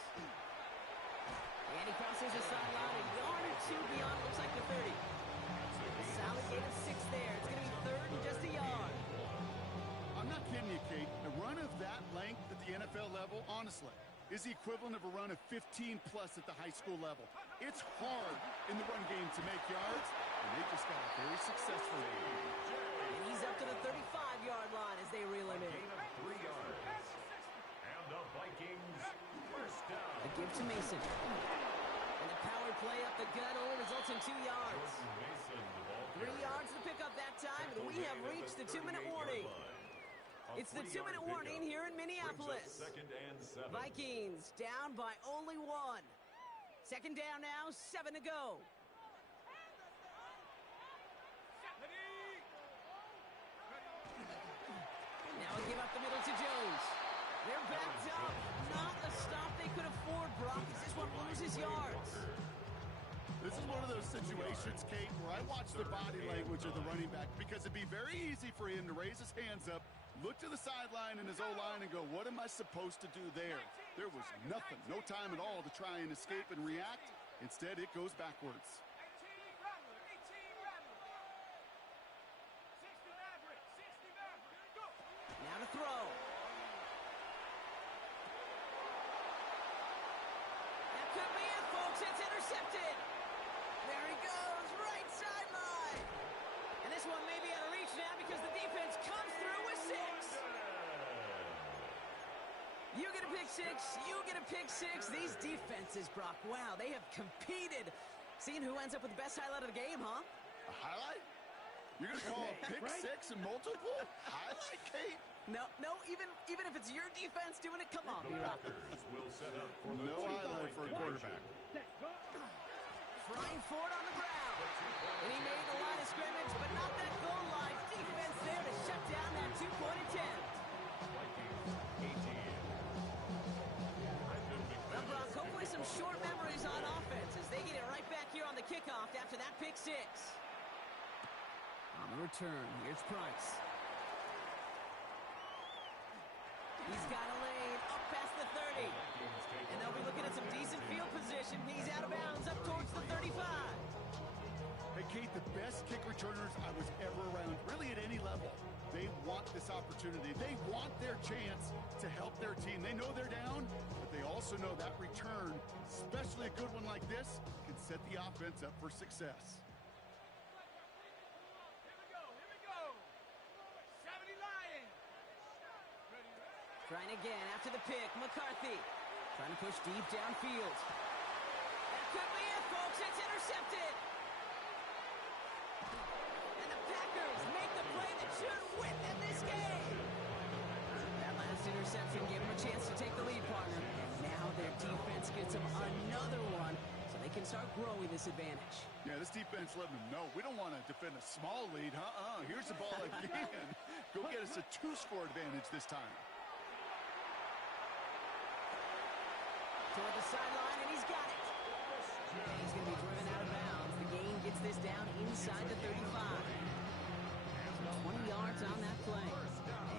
And he crosses the sideline a yard or 2 beyond, looks like the 30. A solid gain of 6 there. It's going to be third and just a yard. I'm not kidding you, Kate. A run of that length at the NFL level, honestly, is the equivalent of a run of 15-plus at the high school level. It's hard in the run game to make yards, and they just got it very successfully. And he's up to the 35-yard line as they reel him in. Gain of 3 yards. And the Vikings first down. A give to Mason. And the power play up the gut only results in 2 yards. Mason, the ball 3 yards to pick up that time, and we have reached the 2-minute warning. It's the 2-minute warning here in Minneapolis. Second and 7. Vikings down by only 1. Second down now, 7 to go. Now a give up the middle to Jones. They're backed up. Not a stop they could afford, Brock, as this one loses yards. This is one of those situations, Kate, where I watch the body language of the running back because it'd be very easy for him to raise his hands up, look to the sideline in his O-line and go, what am I supposed to do there? There was nothing, no time at all to try and escape and react. Instead, it goes backwards. Now to throw. That could be it, folks. It's intercepted. There he goes, right sideline. And this one may be out of reach now because the defense comes through with 6. You get a pick 6, you get a pick 6. These defenses, Brock, wow, they have competed. Seeing who ends up with the best highlight of the game, huh? A highlight? You're going to call a pick 6 and multiple? Highlight, Kate? No, even if it's your defense doing it, come on, B-Rock. Will set up for the No highlight for a quarterback. Frying Ford on the ground. And he made the line of scrimmage, but not that goal line. Defense there to shut down that 2-point attempt. Well, Brock, hopefully some short memories on offense as they get it right back here on the kickoff after that pick 6. On the return, here's Price. He's got a lane up past the 30. And they'll be looking at some decent field position. He's out of bounds up towards the 35. Hey, Kate, the best kick returners I was ever around, really at any level. They want this opportunity. They want their chance to help their team. They know they're down, but they also know that return, especially a good one like this, can set the offense up for success. Trying again after the pick. McCarthy trying to push deep downfield. That could be it, folks. It's intercepted. And the Packers make the play that should win them this game. That last interception gave them a chance to take the lead, partner. And now their defense gets them another one so they can start growing this advantage. Yeah, this defense letting them know we don't want to defend a small lead. Here's the ball again. Go get us a 2-score advantage this time. Toward the sideline, and he's got it. And he's going to be driven out of bounds. The gain gets this down inside the 35. 20 yards on that play.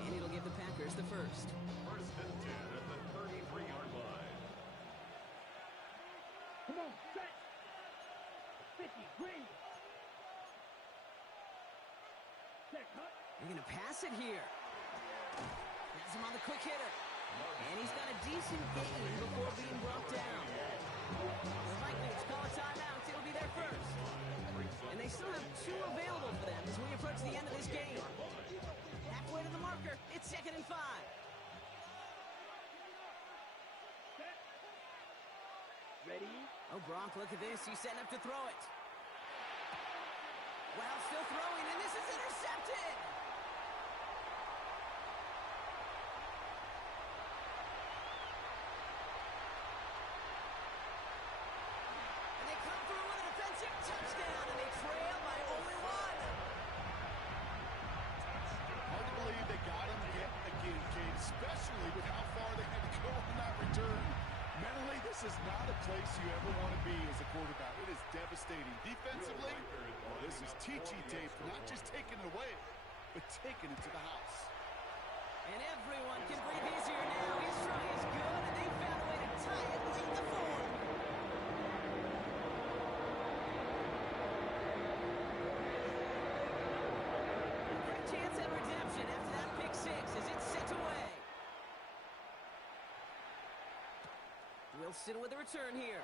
And it'll give the Packers the first. First and 10 at the 33-yard line. Come on, set. 50, green. Set, cut. They're going to pass it here. Has him on the quick hitter. And he's got a decent gain before being brought down. The Vikings call a timeout. It'll be their first. And they still have 2 available for them as we approach the end of this game. Halfway to the marker. It's 2nd and 5. Set. Ready? Oh, Gronk, look at this. He's setting up to throw it. Well, still throwing, and this is intercepted. place you ever want to be as a quarterback. It is devastating. Defensively, well, this is teachy tape. Not just taking it away, but taking it to the house. And everyone can breathe easier now. His try is good, and they found a way to tie it late in the fourth. Great chance at redemption after that pick six as it's sent away. Wilson with a return here.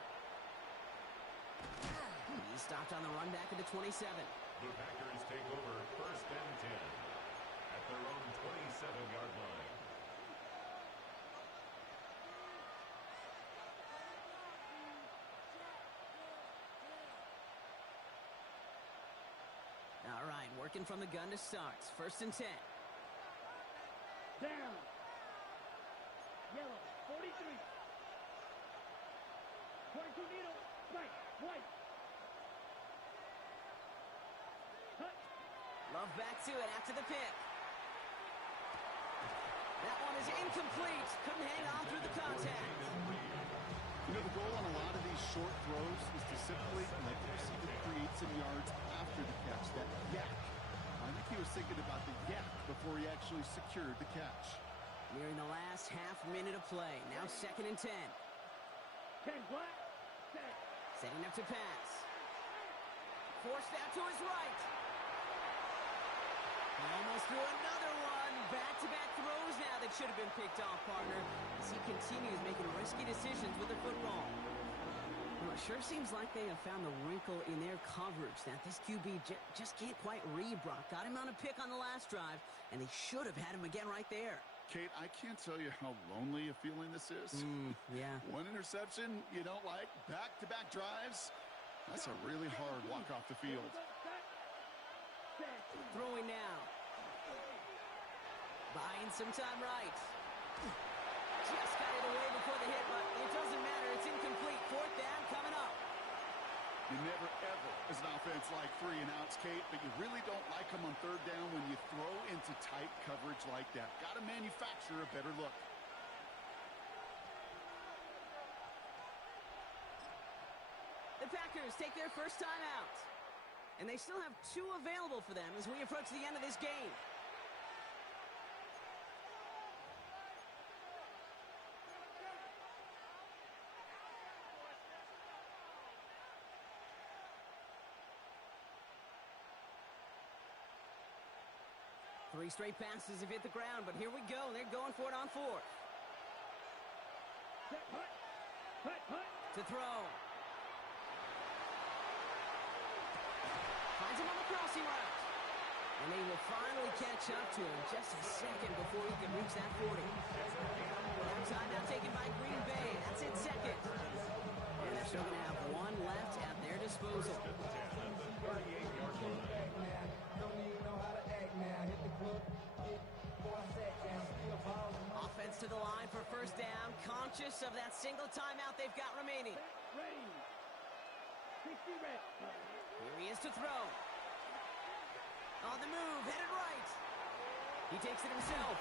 He's stopped on the run back at the 27. The Packers take over 1st and 10 at their own 27-yard line. All right, working from the gun to start. 1st and 10. Down. Yellow, 43. 22 needle, right, white. Hut. Love back to it after the pick. That one is incomplete. Couldn't hang on through the contact. You know, the goal on a lot of these short throws is to simply let the receiver create some yards after the catch, that yak. I think he was thinking about the yak before he actually secured the catch. Nearing the last half minute of play. Now 2nd and 10. 10 black, set. Setting up to pass. Forced out to his right. He almost threw another one. Back-to-back throws now that should have been picked off, partner, as he continues making risky decisions with the football. Well, it sure seems like they have found the wrinkle in their coverage that this QB just can't quite read Brock. Got him on a pick on the last drive, and they should have had him again right there. Kate, I can't tell you how lonely a feeling this is. Yeah. One interception you don't like, back-to-back drives. That's a really hard walk off the field. Throwing now. Buying some time right. Just got it away before the hit, but it doesn't matter. It's incomplete. 4th down coming up. You never, ever, as an offense, like 3 and outs, Kate, but you really don't like them on 3rd down when you throw into tight coverage like that. Got to manufacture a better look. The Packers take their first time out. And they still have 2 available for them as we approach the end of this game. Three straight passes have hit the ground, but here we go. They're going for it on 4th. Set, hut. Hut, hut. To throw. Finds him on the crossing route. And they will finally catch up to him just a second before he can reach that 40. Time now taken by Green Bay. That's it, 2nd. And they're still going to have 1 left at their disposal. Offense to the line for 1st down. Conscious of that single timeout they've got remaining. Ready. 60 red. Here he is to throw. On the move, headed right. He takes it himself.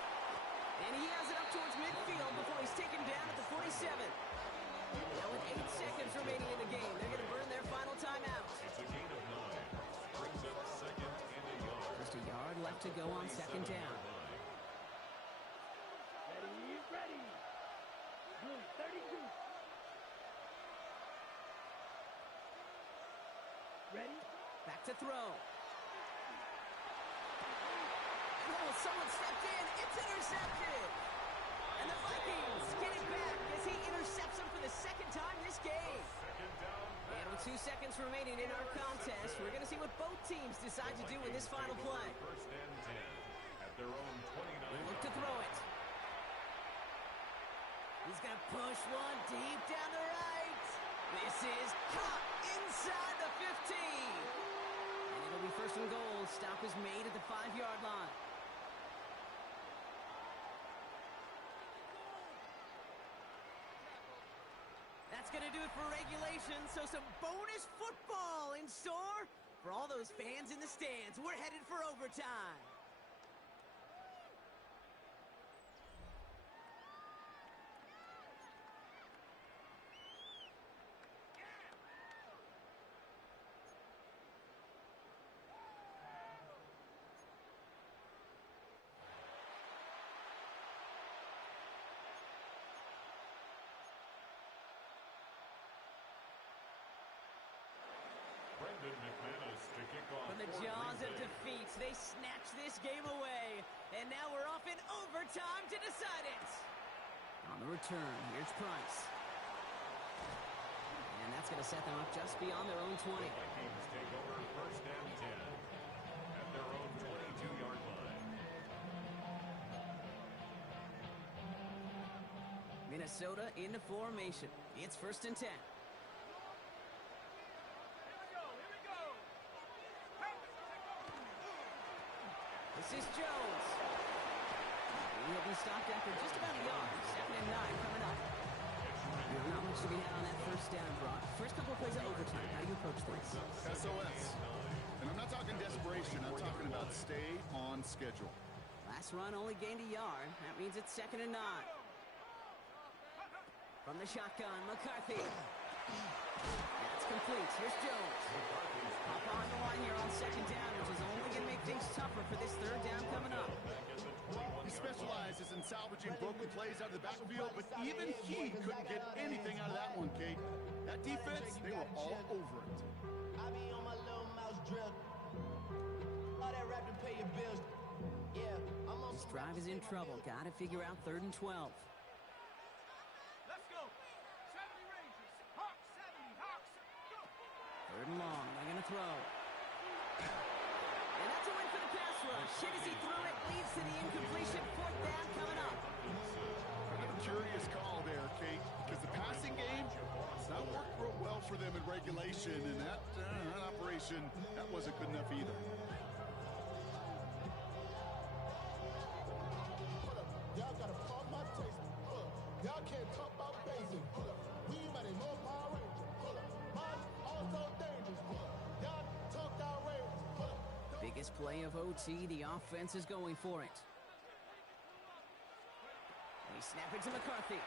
And he has it up towards midfield before he's taken down at the 47. Now with 8 seconds remaining in the game, they're going to burn their final timeout. It's a gain of 9. Brings up 2nd and a yard. Just a yard left to go on 2nd down. Ready, ready. Blue, 32. Ready. Back to throw. Oh, someone stepped in. It's intercepted. And the Vikings get it back as he intercepts him for the 2nd time this game. 2nd down. And with 2 seconds remaining in our contest, we're going to see what both teams decide to do in this final play. 1st and 10 at their own 29. They look to throw it. He's going to push one deep down the right. This is caught inside the 15. And it'll be 1st and goal. Stop is made at the 5-yard line. That's going to do it for regulation, so some bonus football in store for all those fans in the stands. We're headed for overtime. Brandon McManus to kick off. From the jaws of defeat, they snatch this game away. And now we're off in overtime to decide it. On the return, here's Price. And that's going to set them up just beyond their own 20. The Vikings take over first and 10 at their own 22-yard line. Minnesota into formation. It's first and 10. This is Jones. He'll be stopped after just about a yard. Second and 9 coming up. Not much to be had on that first down, Brock. First couple of plays of overtime. How do you approach this? SOS. And I'm not talking desperation. I'm talking about stay on schedule. Last run only gained a yard. That means it's second and 9. From the shotgun, McCarthy. That's complete. Here's Jones. Hop on the line here on second down, which is only going to make things tougher for this third down coming up. He specializes in salvaging broken plays out of the backfield, but even he couldn't get anything out of that one, Kate. That defense, they were all over it. I be on my little mouse drill. All that rap to pay your bills. Yeah, I'm on This drive is in trouble. Got to figure out third and 12. Let's go. 70 Rangers. Hawks 70. Hawks. Go. Third and long. They're going to throw. And that's a win for the pass rush. Shit as he threw it leads to the incompletion. Fourth down coming up. Kind of a curious call there, Kate, because the passing game, it's not worked real well for them in regulation, and that operation, that wasn't good enough either. Y'all gotta pump my taste. Y'all can't talk about basic. We mighty more Power Rangers. Mine also dangerous. Y'all talk outrageous. Biggest play of OT. The offense is going for it. They snap it to McCarthy.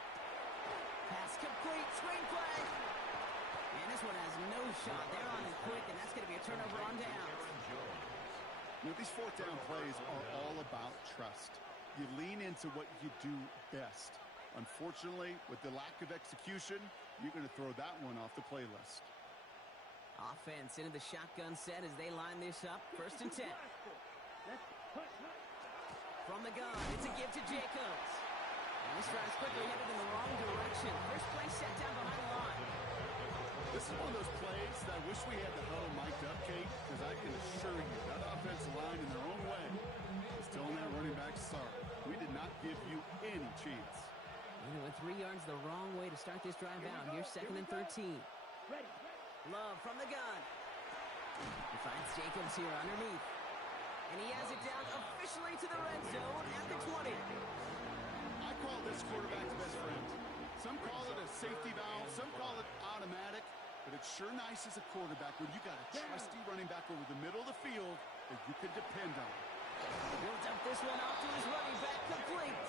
Pass complete. Screenplay. And this one has no shot. They're on it quick, and that's going to be a turnover on downs. You know, these fourth down plays are all about trust. You lean into what you do best. Unfortunately, with the lack of execution, you're going to throw that one off the playlist. Offense into the shotgun set as they line this up. First and 10. From the gun, it's a give to Jacobs. And this drive's quickly headed in the wrong direction. First play set down behind the line. This is one of those plays that I wish we had the huddle mic'd up, Kate, because I can assure you that offensive line in their own way is telling that running back, sorry, we did not give you any chance. You know, 3 yards the wrong way to start this drive out. Here's second and 13. Love from the gun. He finds Jacobs here underneath. And he has it down officially to the red zone at the 20. I call this quarterback's best friend. Some call it a safety valve, some call it automatic, but it's sure nice as a quarterback when you got a trusty running back over the middle of the field that you can depend on. He'll dump this one off to his running back, complete.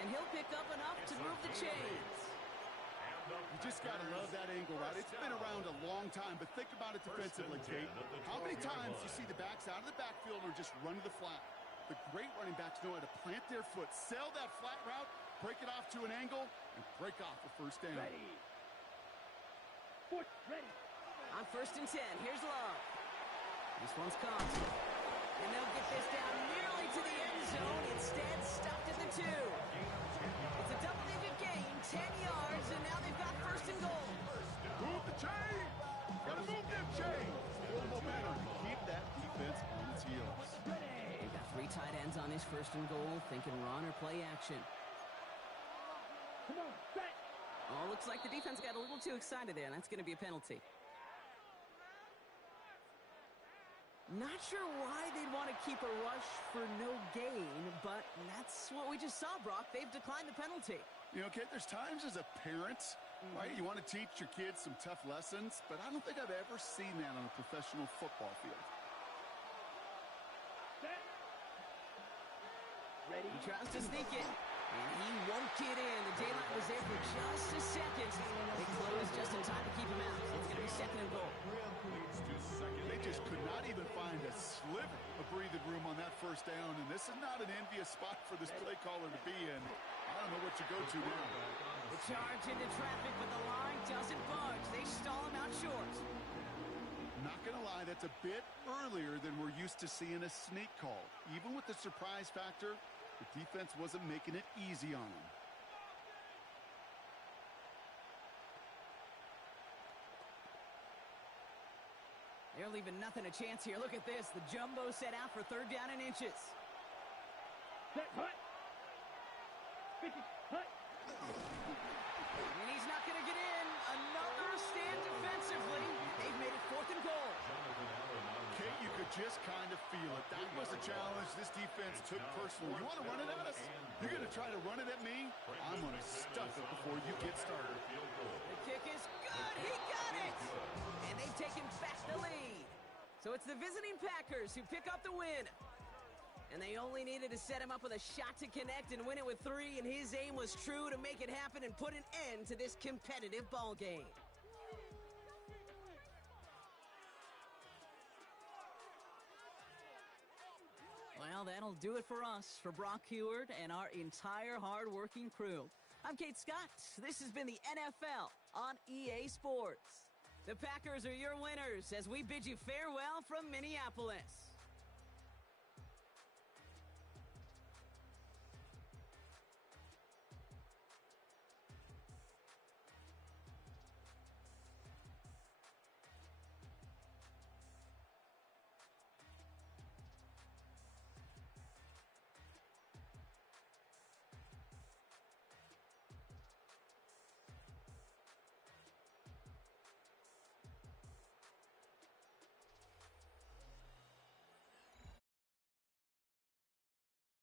And he'll pick up enough to move the chains. You just got to love that angle, right? It's been around a long time, but think about it defensively, Kate. How many times you see the backs out of the backfield or just run to the flat? The great running backs know how to plant their foot, sell that flat route, break it off to an angle, and break off a first down. Foot ready. On first and 10, here's Love. This one's caught. And they'll get this down nearly to the end zone. Instead, stuffed at the 2. It's a double-digit gain, 10 yards, and now they've got first and goal. Move the chain! Gotta move them chains! Build momentum to keep that defense on its heels. They've got 3 tight ends on this first and goal, thinking run or play action. Come on, set. Oh, looks like the defense got a little too excited there, and that's going to be a penalty. Not sure why they'd want to keep a rush for no gain, but that's what we just saw, Brock. They've declined the penalty. You know, Kate, there's times as a parent, right, you want to teach your kids some tough lessons, but I don't think I've ever seen that on a professional football field. Set. Ready. He tries to sneak it, and he won't get in. The daylight was there for just a second. They closed just in time to keep him out. So it's going to be second and goal. They just could not even find a sliver of breathing room on that first down, and this is not an envious spot for this play caller to be in. I don't know what you go to now. The charge into traffic, but the line doesn't budge. They stall him out short. Not going to lie, that's a bit earlier than we're used to seeing a sneak call. Even with the surprise factor, the defense wasn't making it easy on them. They're leaving nothing a chance here. Look at this. The jumbo set out for 3rd down and inches. Set, hut. Pitches, hut. And he's not going to get in. Another stand defensively. They've made it 4th and goal. Kate, you could just kind of feel it. That was a challenge this defense took personally. You want to run it at us? You're going to try to run it at me? I'm going to stuff it before you get started. The kick is good. He got it. And they've taken back the lead. So it's the visiting Packers who pick up the win. And they only needed to set him up with a shot to connect and win it with 3, and his aim was true to make it happen and put an end to this competitive ball game. Well, that'll do it for us, for Brock Huard and our entire hard-working crew. I'm Kate Scott. This has been the NFL on EA Sports. The Packers are your winners as we bid you farewell from Minneapolis.